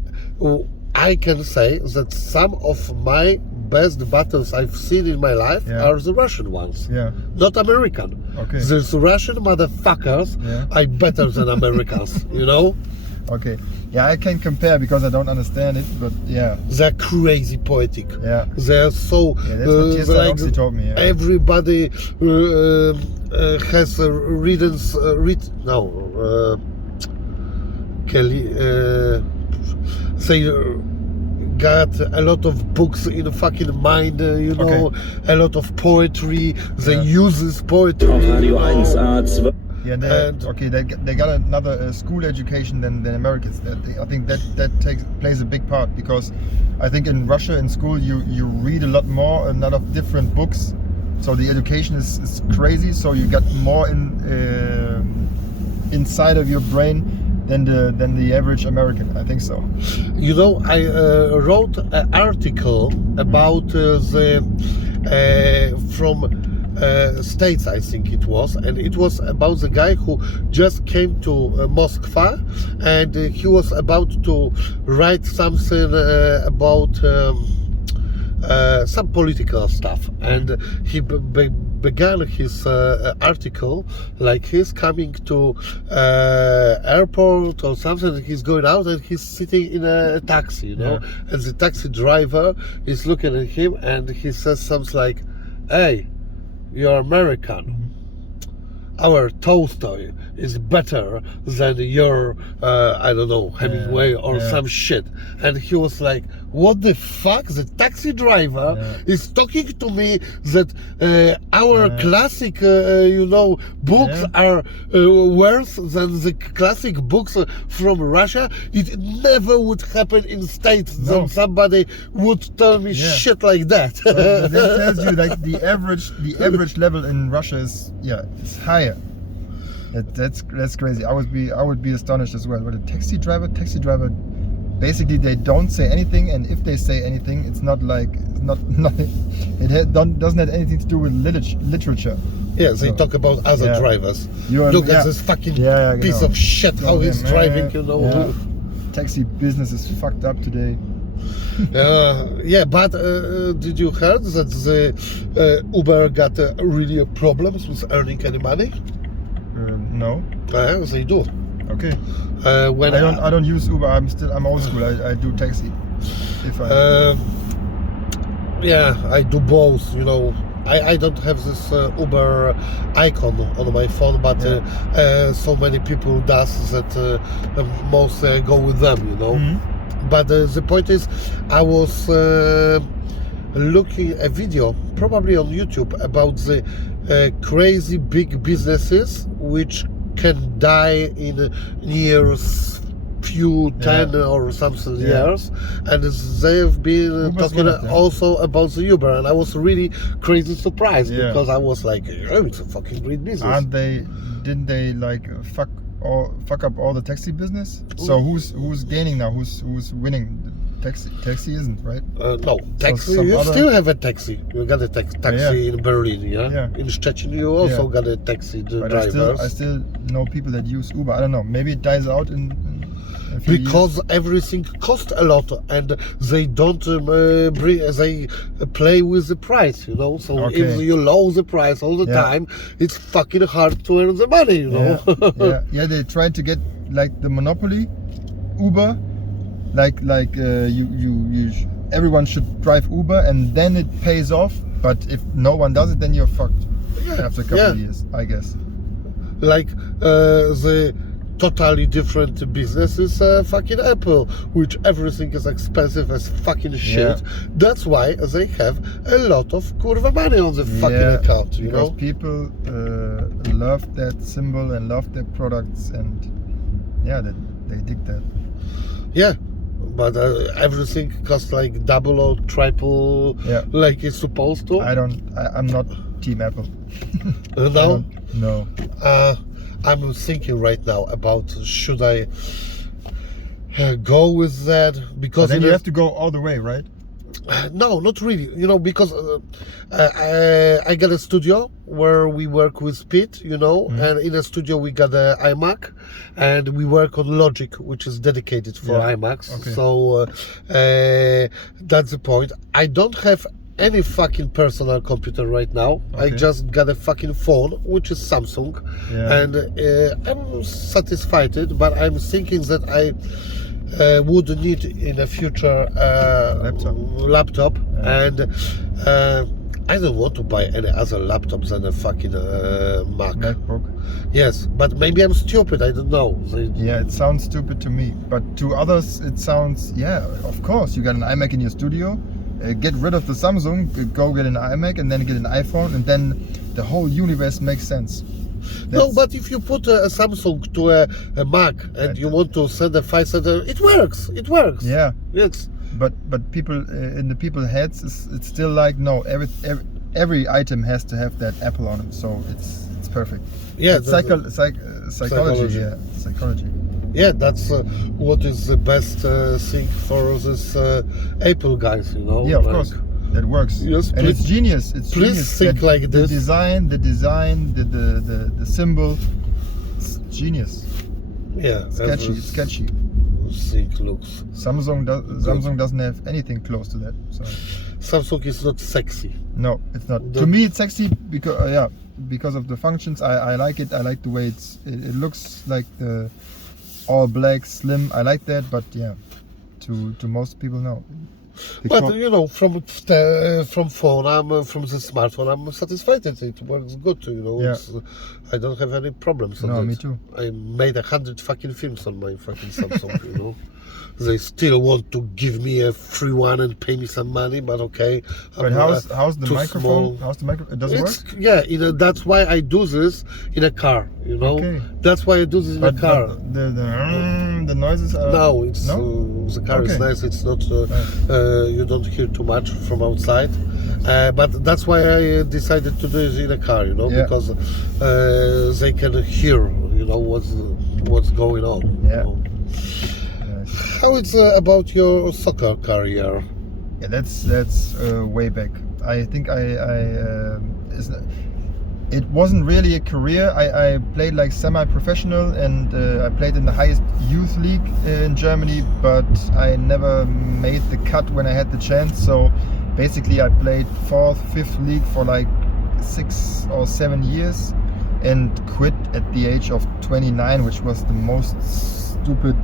I can say that some of my best battles I've seen in my life are the Russian ones, not American. Okay. These Russian motherfuckers are better than Americans, you know? Okay. Yeah, I can compare because I don't understand it, but yeah. They're crazy poetic. Yeah. They're so that's what Oxy told me. Yeah. Everybody has got a lot of books in fucking mind, you know, a lot of poetry. They use this poetry. Yeah, they got another school education than Americans. I think that plays a big part because I think in Russia in school you read a lot more, a lot of different books. So the education is crazy. So you got more inside of your brain than the average American. I think so. You know, I wrote an article about from States, I think it was, and it was about the guy who just came to Moscow, and he was about to write something about some political stuff, and he began his article like he's coming to airport or something, and he's going out and he's sitting in a taxi, you know, and the taxi driver is looking at him and he says something like, "Hey, you're American. Our Tolstoy is better than your, I don't know, Hemingway or some shit." And he was like, what the fuck? The taxi driver is talking to me that our classic, you know, books are worse than the classic books from Russia. It never would happen in States that somebody would tell me shit like that. That tells you like the average level in Russia is higher. That's crazy. I would be astonished as well. But a taxi driver, basically they don't say anything, and if they say anything, it's not like nothing. Doesn't have anything to do with literature. Yeah, they talk about other drivers. Look at this fucking piece of shit. How he's driving, you know. Taxi business is fucked up today. But did you heard that the Uber got really problems with earning any money? No. They do. Okay. When I don't use Uber. I'm old school. I do taxi. If I. I do both. You know, I don't have this Uber icon on my phone, but so many people does that. Most go with them. You know. But the point is, I was looking a video, probably on YouTube, about the crazy big businesses which can die in years, few 10 or something years, and they've been talking also about the Uber, and I was really crazy surprised because I was like, oh, it's a fucking great business. Didn't they like fuck up all the taxi business? So who's gaining now? Who's winning? Taxi isn't, right? No, taxi. You still have a taxi. You got a taxi in Berlin, In Szczecin, you also got a taxi drivers. I still know people that use Uber. I don't know. Maybe it dies out in because everything costs a lot, and they don't they play with the price, you know. So if you lower the price all the time, it's fucking hard to earn the money, you know. Yeah. They try to get like the monopoly, Uber, like everyone should drive Uber, and then it pays off. But if no one does it, then you're fucked after a couple of years, I guess. Like the totally different business is fucking Apple, which everything is expensive as fucking shit. That's why they have a lot of kurva money on the fucking account, you because know? people love that symbol and love their products, and they dig that. Yeah, but everything costs like double or triple, like it's supposed to. I'm not Team Apple. No? No. I'm thinking right now about should I go with that, because But then you have to go all the way, right? No, not really. You know, because I got a studio where we work with Pete, you know, and in a studio we got an iMac, and we work on Logic, which is dedicated for iMacs. So that's the point. I don't have any fucking personal computer right now. I just got a fucking phone, which is Samsung, and I'm satisfied it, but I'm thinking that I would need in the future laptop, and I don't want to buy any other laptop than a fucking MacBook. Yes, but maybe I'm stupid, I don't know. It sounds stupid to me, but to others it sounds, of course, you got an iMac in your studio, get rid of the Samsung, go get an iMac, and then get an iPhone, and then the whole universe makes sense. No, but if you put a Samsung to a Mac and you want to send a file sender, it works. It works. Yeah. Yes. But people in the people's heads, it's still like, no, every item has to have that Apple on it, so it's perfect. Yeah. It's psychology. Yeah, psychology. Yeah, that's what is the best thing for this Apple guys, you know. Yeah, of course. That works. Yes, and it's genius. It's genius. Think like this. The design, the symbol. It's genius. Yeah. It's sketchy. Think looks. Samsung doesn't have anything close to that. So. Samsung is not sexy. No, it's not. To me, it's sexy because of the functions. I like it. I like the way it looks like the all black slim. I like that, but to most people, no. But you know, from phone, from the smartphone, I'm satisfied. It works good. You know, I don't have any problems. No, me too. I made 100 fucking films on my fucking Samsung. You know, they still want to give me a free one and pay me some money, but okay. But how's the microphone? How's the microphone? Does it work? Yeah, that's why I do this in a car. You know, that's why I do this in a car. The noises are... No, it's the car is nice. It's not you don't hear too much from outside, but that's why I decided to do it in a car. You know, because they can hear. You know what's going on. Yeah. You know? How it's about your soccer career? Yeah, that's way back. I think it wasn't really a career. I played like semi-professional, and I played in the highest youth league in Germany, but I never made the cut when I had the chance. So basically I played 4th, 5th league for like 6 or 7 years and quit at the age of 29, which was the most stupid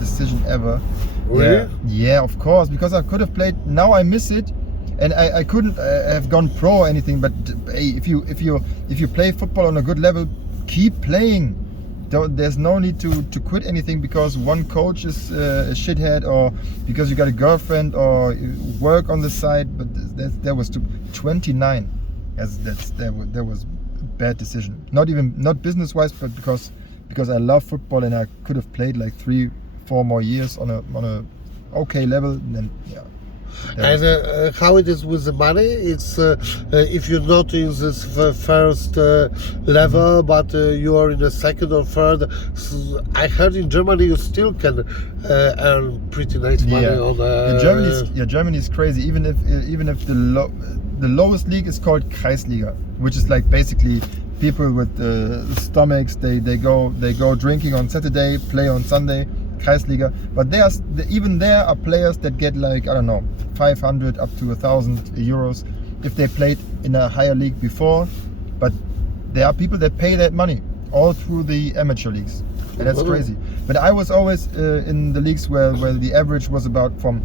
decision ever. Really? Yeah, of course, because I could have played. Now I miss it, and I couldn't have gone pro or anything. But hey, if you play football on a good level, keep playing. There's no need to quit anything because one coach is a shithead, or because you got a girlfriend, or work on the side. But that was 29. That was a bad decision. Not business wise, but because I love football and I could have played like 3-4 more years on a okay level. Then And how it is with the money? It's if you're not in this first level, but you are in the second or third. I heard in Germany you still can earn pretty nice money on. Germany is crazy. Even if the lowest league is called Kreisliga, which is like basically people with stomachs. They go drinking on Saturday, play on Sunday. Kreisliga. But even there are players that get like, I don't know, 500 up to 1,000 euros if they played in a higher league before. But there are people that pay that money all through the amateur leagues. And that's crazy. But I was always in the leagues where the average was about from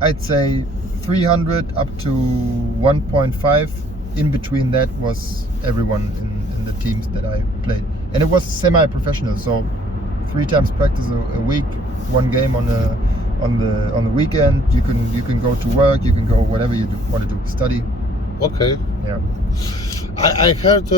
I'd say 300 up to 1.5. In between that was everyone in the teams that I played. And it was semi-professional, so 3 times practice a week, 1 game on the weekend. You can go to work, you can go whatever you want to do, study. Okay. Yeah. I heard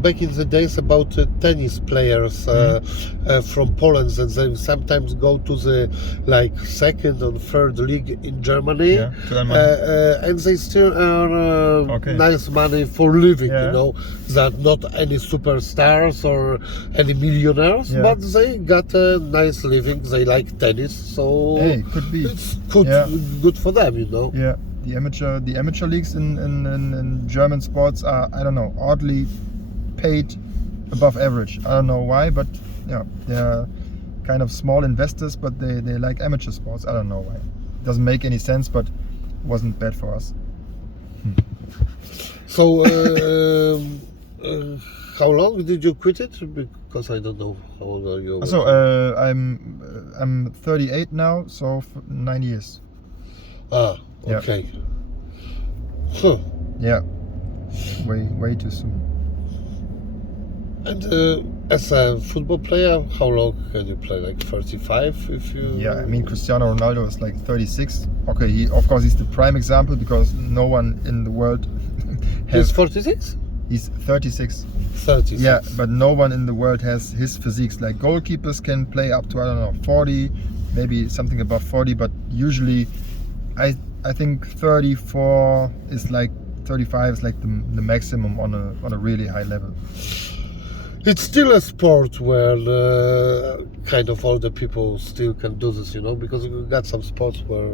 back in the days about tennis players from Poland, and they sometimes go to the like 2nd or 3rd league in Germany, Yeah, to earn money. and they still earn nice money for living. Yeah. You know, that not any superstars or any millionaires, Yeah. but they got a nice living. They like tennis, so Hey, could be. it's Yeah. good for them. You know. Yeah, the amateur leagues in German sports are, I don't know, oddly paid above average. I don't know why, but yeah, they're kind of small investors, but they like amateur sports. I don't know why. Doesn't make any sense, but wasn't bad for us. So, how long did you quit it? Because I don't know how old are you. So I'm 38 now, so 9 years. Ah, Yeah. okay. Huh. Yeah, way too soon. And as a football player, how long can you play? Like 35, if you. Yeah, I mean Cristiano Ronaldo is like 36. Okay, he's the prime example because no one in the world He's has. 46. He's 36. 36. Yeah, but no one in the world has his physiques. Like goalkeepers can play up to, I don't know, 40, maybe something above 40, but usually I think 34 is like 35 is like the maximum on a really high level. It's still a sport where kind of older people still can do this, you know, because you got some sports where.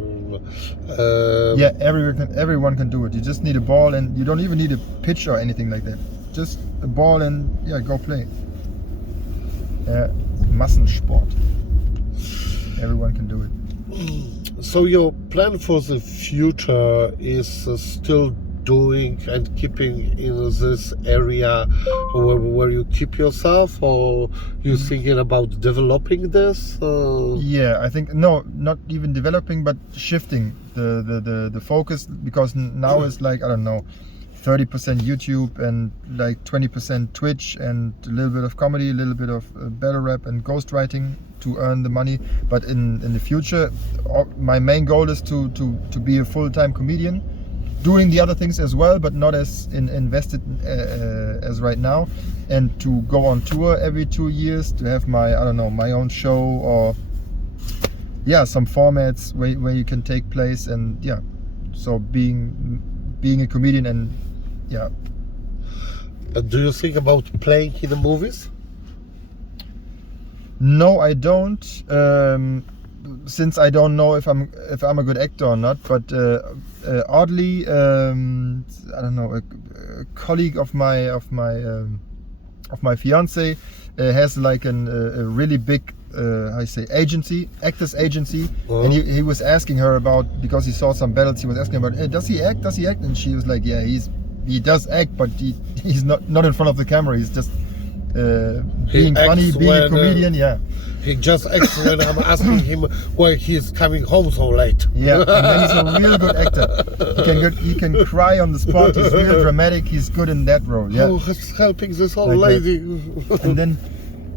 Yeah, everyone can do it. You just need a ball, and you don't even need a pitch or anything like that. Just a ball and yeah, go play. Massensport. Everyone can do it. So your plan for the future is still doing and keeping in this area where you keep yourself, or you thinking about developing this? Yeah, I think no, not even developing, but shifting the focus, because now it's like, I don't know, 30% YouTube and like 20% Twitch and a little bit of comedy, a little bit of battle rap and ghostwriting to earn the money. But in the future, my main goal is to be a full-time comedian, doing the other things as well, but not as invested as right now, and to go on tour every 2 years, to have my, I don't know, my own show, or yeah, some formats where you can take place, and yeah, so being a comedian. And yeah. Do you think about playing in the movies? No, I don't. Since I don't know if I'm a good actor or not. But oddly, I don't know, a colleague of my fiance has like a really big actors agency, and he was asking her about, because he saw some battles, he was asking about, hey, does he act, and she was like, yeah, he does act, but he's not in front of the camera, he's just being funny, being a comedian. Yeah, he just acts when I'm asking him why he's coming home so late. Yeah, and then he's a real good actor. He can cry on the spot, he's real dramatic, he's good in that role. Yeah. Oh, he's helping this old Like lady.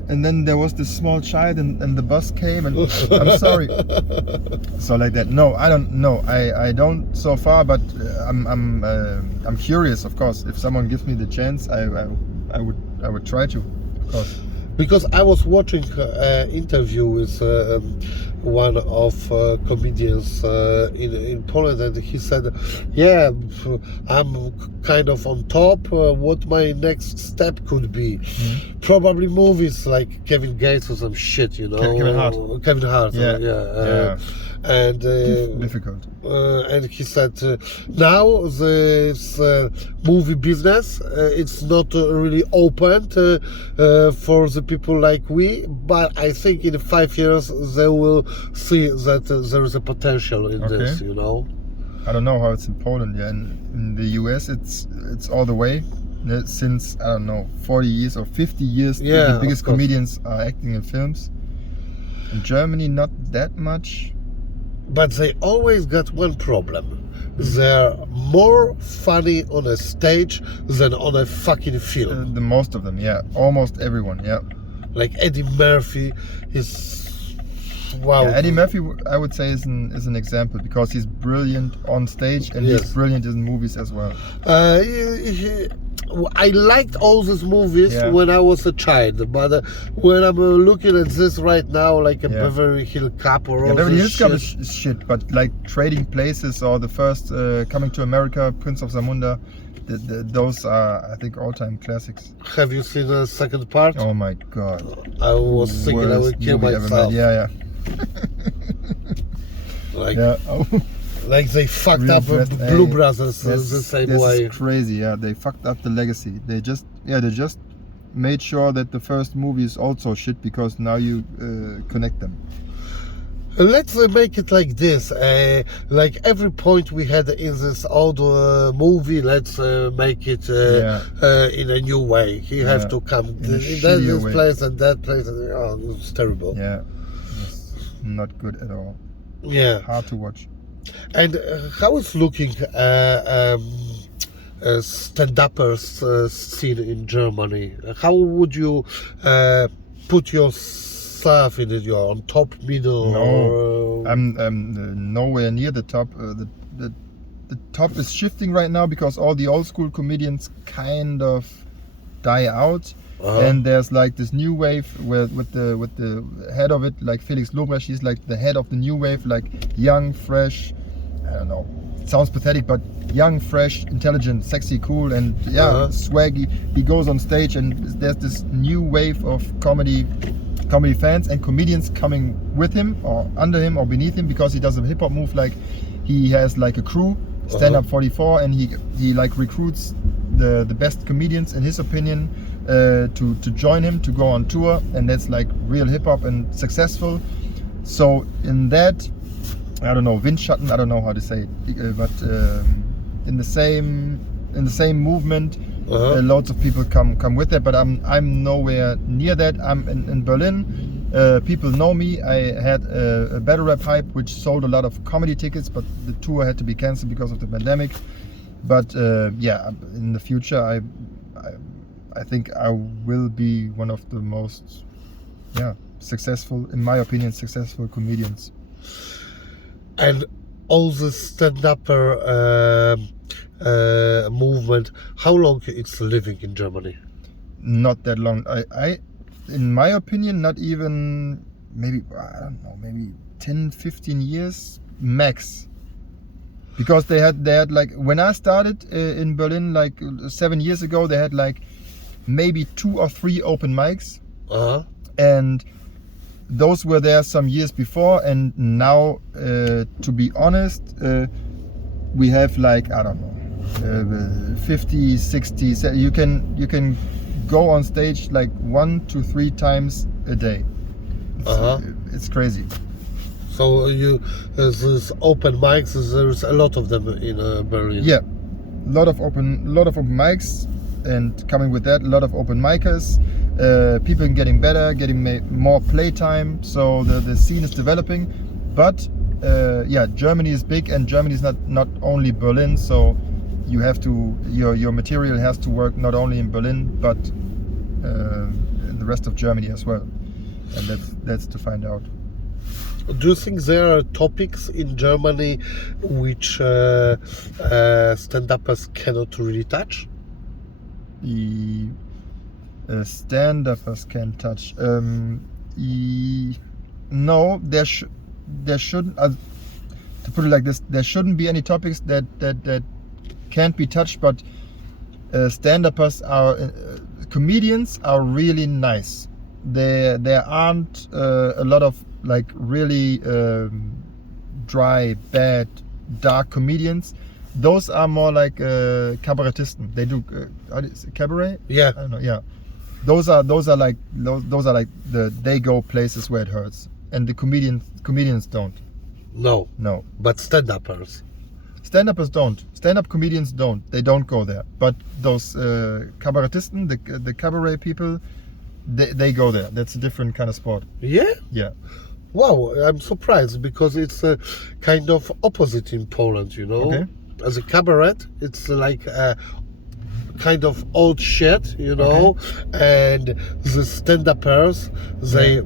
And then there was this small child, and the bus came, and I'm sorry. So like that. No, I don't know. I don't so far, but I'm curious, of course. If someone gives me the chance, I would try to, of course. Because I was watching an interview with one of comedians in Poland, and he said, "Yeah, I'm kind of on top. What my next step could be? Probably movies like Kevin Gates or some shit, you know." Kevin Hart. Kevin Hart. Yeah. And Difficult. and he said, now this movie business, it's not really opened for the people like we, but I think in 5 years they will see that there is a potential in this, you know. I don't know how it's in Poland. Yeah, in the US, it's all the way. Since, I don't know, 40 years or 50 years, the biggest comedians are acting in films. In Germany, not that much. But they always got one problem. They're more funny on a stage than on a fucking film. The most of them, yeah. Almost everyone, yeah. Like Eddie Murphy is... Wow. Yeah, Eddie Murphy, I would say, is an example because he's brilliant on stage and he's brilliant in movies as well. I liked all these movies when I was a child, but when I'm looking at this right now, like a Beverly Hills Cop or all Beverly this Hills Cop is shit, but like Trading Places or the first Coming to America, Prince of Zamunda, those are, I think, all-time classics. Have you seen the second part? Oh my god! I was thinking I would kill myself. Yeah. Like, like they fucked up Blue Brothers the same way. This is crazy. Yeah, they fucked up the legacy. They just made sure that the first movie is also shit because now you connect them. Let's make it like this. Like every point we had in this old movie, let's make it in a new way. He have to come in this place and that place. And, oh, it's terrible. Yeah, it's not good at all. Yeah, hard to watch. And how is looking stand-uppers scene in Germany? How would you put yourself in it? You're on top, middle? No, I'm nowhere near the top. The top is shifting right now because all the old school comedians kind of die out. And there's like this new wave with the head of it, like Felix Lobrecht. He's like the head of the new wave, like young, fresh. I don't know. It sounds pathetic, but young, fresh, intelligent, sexy, cool, and swaggy. He goes on stage, and there's this new wave of comedy fans and comedians coming with him or under him or beneath him because he does a hip hop move. Like he has like a crew, Stand Up 44, and he like recruits the best comedians in his opinion to join him to go on tour, and that's like real hip hop and successful. So in that, I don't know, Windschatten, I don't know how to say it, but in the same movement, loads of people come with that. But I'm nowhere near that. I'm in Berlin. People know me. I had a battle rap hype, which sold a lot of comedy tickets, but the tour had to be cancelled because of the pandemic. But yeah, in the future, I think I will be one of the most successful, in my opinion, successful comedians. And all the stand-upper movement, how long it's living in Germany? Not that long. I in my opinion, not even, maybe, I don't know, maybe 10, 15 years max. Because they had like, when I started in Berlin like 7 years ago, they had like maybe 2 or 3 open mics. And those were there some years before, and now, to be honest, we have like, I don't know, 50, 60, you can go on stage like 1 to 3 times a day. It's crazy. So there's open mics, there's a lot of them in Berlin. Yeah, a lot of open mics, and coming with that, a lot of open micers. People getting better, getting more playtime, so the scene is developing. But yeah, Germany is big, and Germany is not only Berlin, so you have to, your material has to work not only in Berlin, but in the rest of Germany as well, and that's to find out. Do you think there are topics in Germany which stand-uppers cannot really touch? The stand-uppers can touch. No, shouldn't, to put it like this, there shouldn't be any topics that can't be touched. But stand-uppers comedians are really nice. There aren't a lot of like really dry, bad, dark comedians. Those are more like Kabarettisten. They do cabaret. Yeah. I don't know. Yeah. Those are like they go places where it hurts, and the comedians don't. No. No. But stand-uppers. Stand-uppers don't. Stand-up comedians don't. They don't go there. But those Kabarettisten, the cabaret people, they go there. That's a different kind of sport. Yeah? Yeah. Wow, I'm surprised because it's kind of opposite in Poland, you know. Okay. As a cabaret, it's like a kind of old shit, you know, and the stand-uppers, they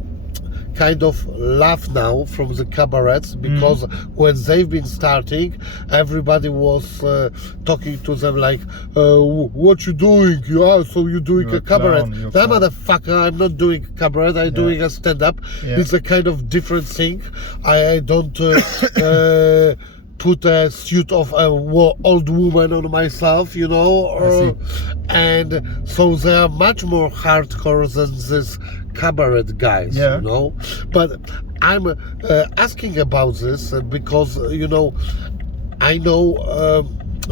kind of laugh now from the cabarets because when they've been starting, everybody was talking to them like, what you doing? So you're doing a cabaret. That motherfucker, I'm not doing cabaret, I'm doing a stand-up. Yeah. It's a kind of different thing. I don't put a suit of a old woman on myself, you know, and so they are much more hardcore than this cabaret guys, you know. But I'm asking about this because, you know, I know,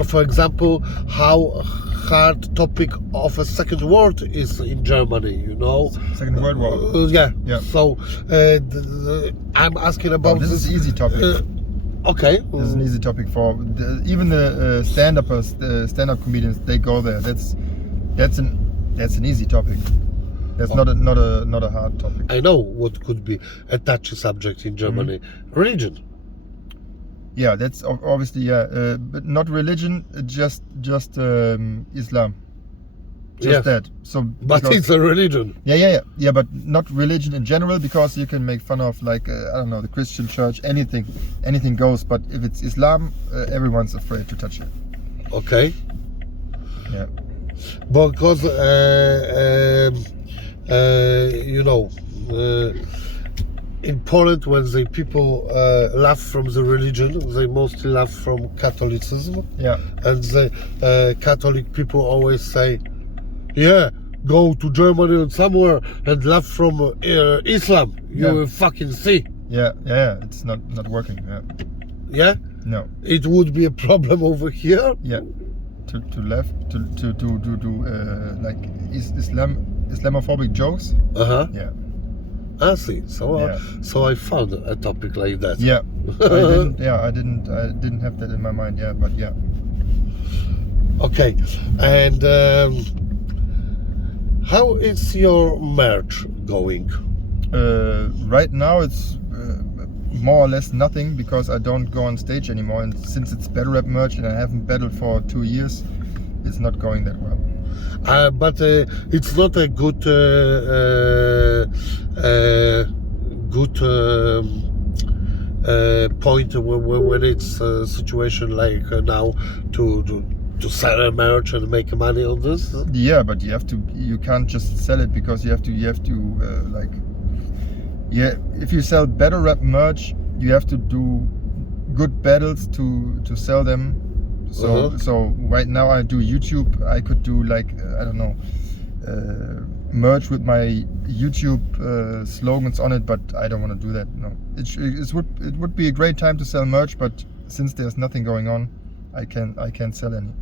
for example, how hard topic of a second world is in Germany, you know. Second World War. Yeah. So I'm asking about this is an easy topic. Okay. This is an easy topic for even the stand-uppers, the stand-up comedians. They go there. That's an easy topic. That's not a hard topic. I know what could be a touchy subject in Germany. Religion. Yeah, that's obviously but not religion. Just Islam. Just that. So, but it's a religion. Yeah. But not religion in general, because you can make fun of like I don't know, the Christian church. Anything goes. But if it's Islam, everyone's afraid to touch it. Okay. Yeah. Because you know, in Poland, when the people laugh from the religion, they mostly laugh from Catholicism. Yeah. And the Catholic people always say, yeah, go to Germany or somewhere and laugh from Islam. You will fucking see. Yeah. It's not working. Yeah. Yeah? No. It would be a problem over here. Yeah. To do like Islamophobic jokes. Yeah. I see. So so I found a topic like that. Yeah. I didn't have that in my mind. Yeah, but yeah. Okay. And how is your merch going? Right now it's more or less nothing, because I don't go on stage anymore, and since it's battle rap merch and I haven't battled for 2 years, it's not going that well. But it's not a good point when it's a situation like now to sell a merch and make money on this. Yeah, but you can't just sell it, because you have to if you sell battle rap merch, you have to do good battles to sell them. So right now I do YouTube. I could do like I don't know, merch with my YouTube slogans on it, but I don't want to do that. No, it would be a great time to sell merch, but since there's nothing going on, I can't sell any.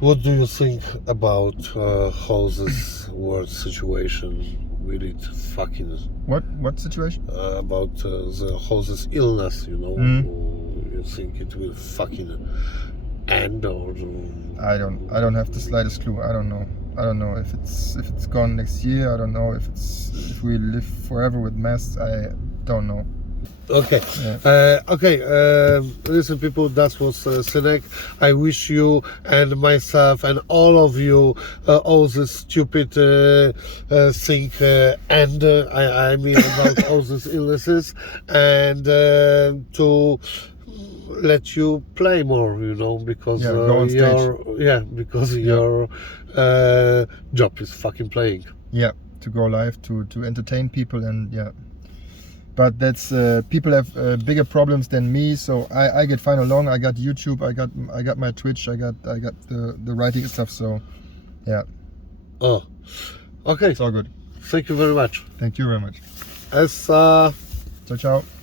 What do you think about how this world situation? Will it fucking what situation? About the how this illness, you know? You think it will fucking end, or? I don't have the slightest clue. I don't know if it's gone next year. I don't know if we live forever with masks. I don't know. Okay. Listen, people, that was Ssynic. I wish you and myself and all of you all this stupid thing end. I mean about all these illnesses, and to let you play more, you know, because go on stage. because your job is fucking playing. Yeah, to go live, to entertain people, and But that's people have bigger problems than me, so I get fine along. I got YouTube, I got my Twitch, I got the writing stuff. So yeah. Oh, okay. It's all good. Thank you very much. Thank you very much. As Ciao, ciao.